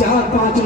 4-5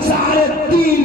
3.5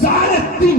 3.5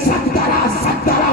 17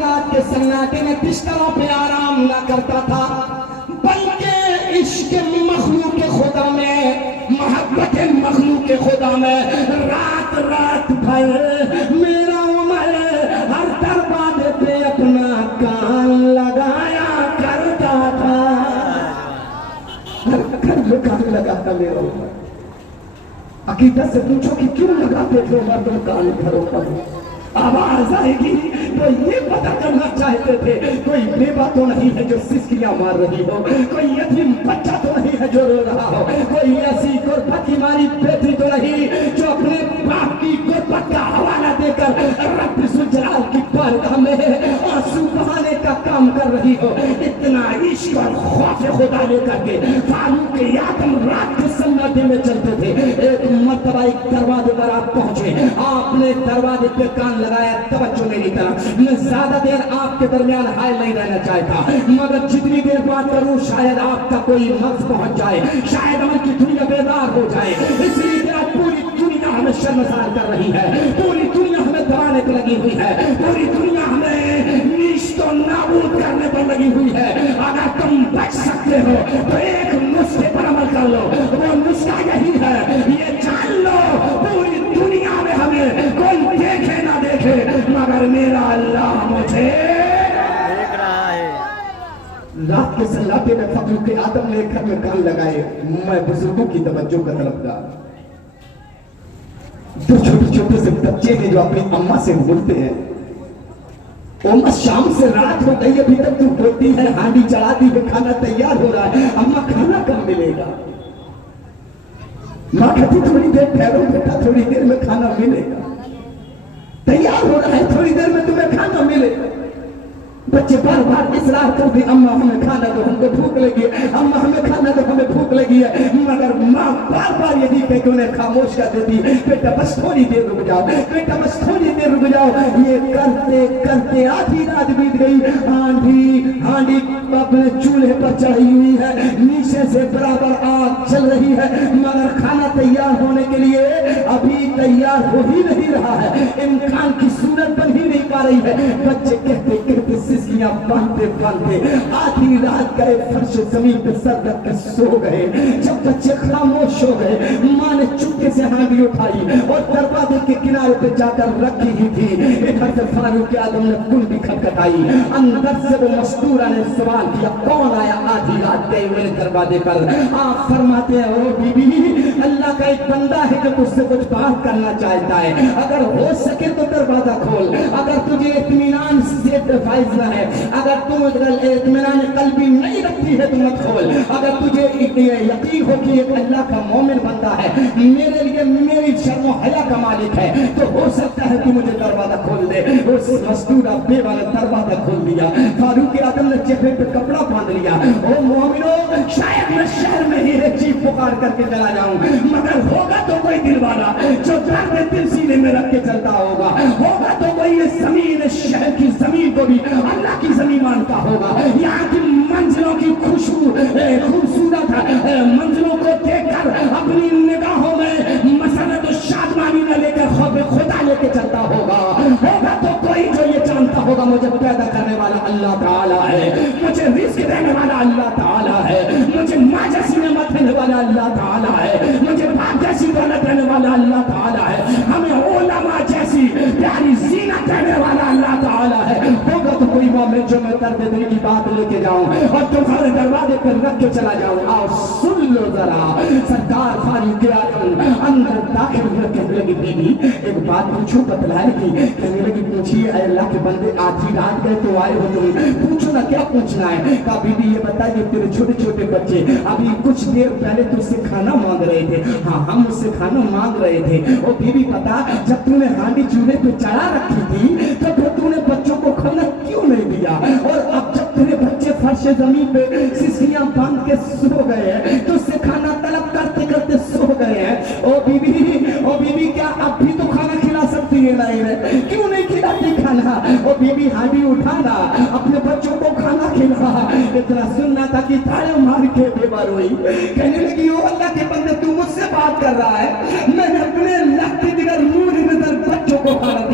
رات کے سناٹے میں بستروں پہ آرام نہ کرتا تھا، بلکہ عشق مخلوق خدا میں، محبت مخلوق خدا میں رات رات بھر میرا عمر ہر دروازے پہ اپنا کان لگایا کرتا تھا، ہر گھر میں کان لگاتا میرا عمر۔ عقیدت سے پوچھو کہ کیوں لگاتے تھے مردوں کان گھروں پر؟ آواز آئے گی تو یہ پتہ کرنا چاہتے تھے کوئی بیوہ تو نہیں ہے جو سسکیاں مار رہی ہو، کوئی یتیم بچہ تو نہیں ہے جو رو رہا ہو، کوئی ایسی غربت کی ماری بیٹی تو نہیں جو اپنے باپ کی غربت کا حوالہ دے کر رب ذوالجلال کی بارگاہ میں آنسو بہانے کا کام کر رہی ہو۔ اتنا عشق اور خوف خدا لے کر کے فاروق اعظم رات کے سناٹے میں چلتے تھے۔ ایک مرتبہ ایک دروازے پر آپ پہنچے، آپ نے دروازے پہ کان لگایا، توجہ میری طرف، میں زیادہ دیر آپ کے درمیان حائل نہیں رہنا چاہتا، مگر جتنی دیر بات کروں شاید آپ کا کوئی مغز پہنچ جائے، شاید عمل کی دنیا بیدار ہو جائے، اس لیے کہ آج پوری دنیا ہمیں شرمسار کر رہی ہے، پوری دنیا ہمیں دبانے پہ لگی ہوئی ہے، پوری دنیا ہمیں نیست و نابود کرنے پر لگی ہوئی ہے۔ اگر تم بچ سکتے ہو تو ایک نسخے پر عمل کر لو، وہ نسخہ یہی ہے، یہ جان لو پوری دنیا میں ہمیں کوئی دیکھے نہ دیکھے مگر میرا اللہ مجھے دیکھ رہا ہے۔ رات کے سناٹے میں فاروق اعظم نے گھر میں کان لگائے، میں بزرگوں کی توجہ کا طلبگار، دو چھوٹے چھوٹے سے بچے ہیں جو اپنی اماں سے بولتے ہیں، اماں شام سے رات ہو گئی ابھی تک تو بولتی ہے، ہانڈی چڑھا دی ہے، کھانا تیار ہو رہا ہے، اماں کھانا کب ملے گا؟ ماں کہتی تھوڑی دیر ٹھہرو بیٹا، تھوڑی دیر میں کھانا ملے گا، تیار ہو رہا ہے، تھوڑی دیر میں تمہیں کھانا ملے گا۔ بچے بار بار اصرار کرتے اماں ہمیں کھانا دو، ہم کو بھوک لگی ہے، اماں ہمیں کھانا دو، ہمیں بھوک لگی ہے، مگر ماں بار بار یہی کہہ کے انہیں خاموش کر دیتی، بیٹا بس تھوڑی دیر رک جاؤ، بیٹا بس تھوڑی دیر رک جاؤ۔ یہ کرتے کرتے آدھی رات بیت گئی، ہانڈی اپنے چولہے پر چڑھی ہوئی ہے، نیچے سے برابر آگ چل رہی ہے، مگر کھانا تیار ہونے کے لیے ابھی تیار ہو ہی نہیں رہا ہے، امکان کی صورت بن ہی نہیں پا رہی ہے۔ بچے کہتے کہتے سسکیاں باندھتے باندھتے آدھی رات گئے، فرش زمین پہ سر رکھ کے سو گئے۔ جب بچے خاموش ہو گئے، ماں نے چپکے سے ہانڈی اٹھائی اور دروازے کے کنارے پہ جا کر رکھی ہی تھی۔ ادھر سے فاروق اعظم نے کنڈی کھٹکھٹائی، اندر سے وہ مستورہ نے سوال کیا، کون آیا آدھی رات گئے میرے دروازے پر؟ آپ فرماتے ہیں او بی بی، اللہ کا ایک بندہ ہے جو تجھ سے کچھ بات کرنا چاہتا ہے، اگر ہو سکے تو دروازہ کھول، اگر تجھے اطمینان سے فائز نہ ہے، اگر تم اطمینان قلبی نہیں رکھتی ہے تو مت کھول، اگر تجھے یقین ہو کہ ایک اللہ کا مومن بندہ ہے، میرے لیے میری شرم و حیا کا مالک ہے، تو ہو سکتا ہے کہ مجھے دروازہ کھول دے۔ اس مزدورہ بیوہ نے دروازہ کھول دیا، فاروق اعظم نے چہرے پہ کپڑا باندھ لیا، او مومنو شاید میں شہر میں ہی ایک چیز پکار کر کے چلا جاؤں، مگر ہوگا تو کوئی دل والا جو درد دل سینے میں رکھ کے چلتا ہوگا تو کوئی اس زمین شہر کی زمین کو بھی اللہ کی زمین مانتا ہوگا، یہاں کی منزلوں کی خوبصورت منزلوں کو دیکھ کر اپنی نگاہوں میں مسرت و شادمانی نہ لے کر خوف خدا لے کے چلتا ہوگا تو کوئی جو یہ جانتا ہوگا مجھے پیدا کرنے والا اللہ تعالیٰ ہے، مجھے رزق دینے والا اللہ تعالیٰ ہے، مجھے ماں جیسی نعمت دینے والا اللہ تعالیٰ ہے، مجھے باپ جیسی دولت دینے والا اللہ تعالیٰ ہے، ہمیں علماء جیسی پیاری زینت دینے والا اللہ تعالیٰ ہے۔ ہوگا تو کوئی مومن جو میں درد دل کی بات لے کے جاؤں اور تمہارے دروازے پر رکھ کے چلا جاؤں۔ آؤ سن لو ذرا، سرکار فاروق اعظم اندر داخل ہوئے، کہنے لگی بی بی ایک بات پوچھو، بتلائے کی؟ کہنے لگی پوچھیے اے اللہ کے بندے، آدھی رات گئے تو آئے ہو تم، پوچھو نا کیا پوچھنا ہے؟ کہا بی بی یہ بتائیے تیرے چھوٹے چھوٹے بچے ابھی کچھ دیر پہلے تجھ سے کھانا مانگ رہے تھے، ہاں ہم مجھ سے کھانا مانگ رہے تھے، اور بی بی بتا جب تم نے ہانڈی چولہے پہ چڑھا رکھی تھی تو پھر تم نے بچوں کو کھانا کیوں نہیں دیا؟ اور اب جب تیرے بچے فرش زمین پہ سسکیاں باندھ کے سو گئے ہیں تو اس سے کھانا طلب کرتے کرتے سو گئے ہیں، او بی بی کیا اب بھی تو کھانا کھلا سکتی ہے؟ نہیں، کیوں نہیں کھلاتی کھانا؟ او بی بی ہانڈی اٹھانا، اپنے بچوں کو کھانا کھلا۔ اتنا سننا تھا کہ تھالے مار کے بیوہ روئی، کہنے لگی او اللہ کے بندے تو مجھ سے بات کر رہا ہے، میں نے اپنے لگتی دیگر نور نظر بچوں کو کھانا